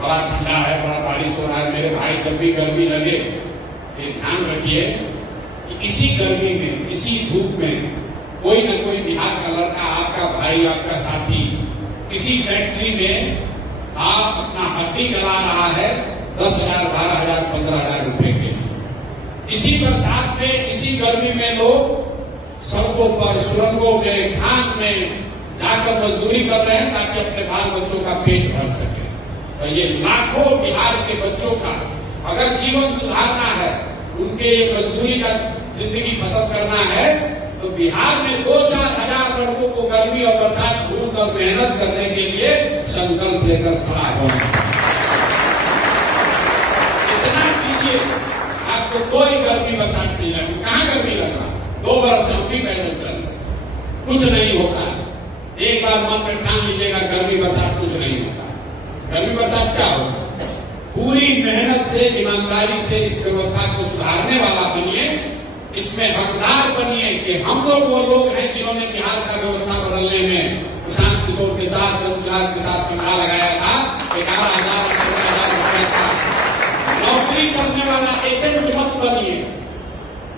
बड़ा ठंडा है, बड़ा बारिश हो रहा है। मेरे भाई, जब भी गर्मी लगे ये ध्यान रखिए कि इसी गर्मी में, इसी धूप में कोई न कोई बिहार का लड़का, आपका भाई, आपका साथी किसी फैक्ट्री में आप अपना हड्डी गला रहा है 10,000, 12,000, 15,000 रुपए के लिए। इसी बरसात में, इसी गर्मी में लोग सड़कों पर, सुरंगों में, खान में जाकर मजदूरी कर रहे हैं ताकि अपने बाल बच्चों का पेट भर सके। तो ये लाखों बिहार के बच्चों का अगर जीवन सुधारना है, उनके ये मजदूरी का जिंदगी खत्म करना है, तो बिहार में 2-4 हजार लड़कों को गर्मी और बरसात घूम कर मेहनत करने के लिए संकल्प लेकर खड़ा होना। इतना कीजिए, आपको कोई गर्मी बरसात नहीं लगी। कहाँ गर्मी लग रहा? 2 बरस से हम भी पैदल चल रहे, कुछ नहीं होता है। एक बार मन में ठान लीजिएगा, गर्मी बरसात कुछ नहीं होता। गर्मी बरसात क्या होता है? पूरी मेहनत से, ईमानदारी से इस व्यवस्था को सुधारने वाला बनिए, इसमें हकदार बनिए कि हम लोग वो लोग हैं जिन्होंने बिहार का व्यवस्था बदलने में प्रशांत किशोर के साथ, रघुनाथ के साथ पंखा लगाया था। 11,000, 15,000 रुपए का नौकरी करने वाला एजेंट मत बनिए।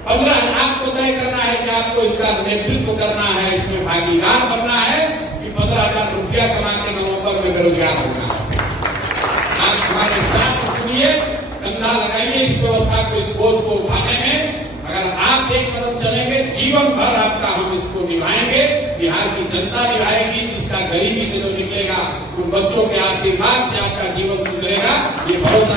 15,000 को तय करना है कि आपको इसका नेतृत्व करना है, इसमें भागीदार बनना है कि 15,000 रुपया कमा के नवंबर में बेरोजगार होना है। आज हमारे साथ सुनिए, कंधा लगाइए इस व्यवस्था को, इस बोझ को उठाने में। अगर आप एक कदम चलेंगे, जीवन भर आपका हम इसको निभाएंगे, बिहार की जनता निभाएगी। जिसका गरीबी से जो निकलेगा, उन बच्चों के आशीर्वाद से आपका जीवन सुधरेगा, ये भरोसा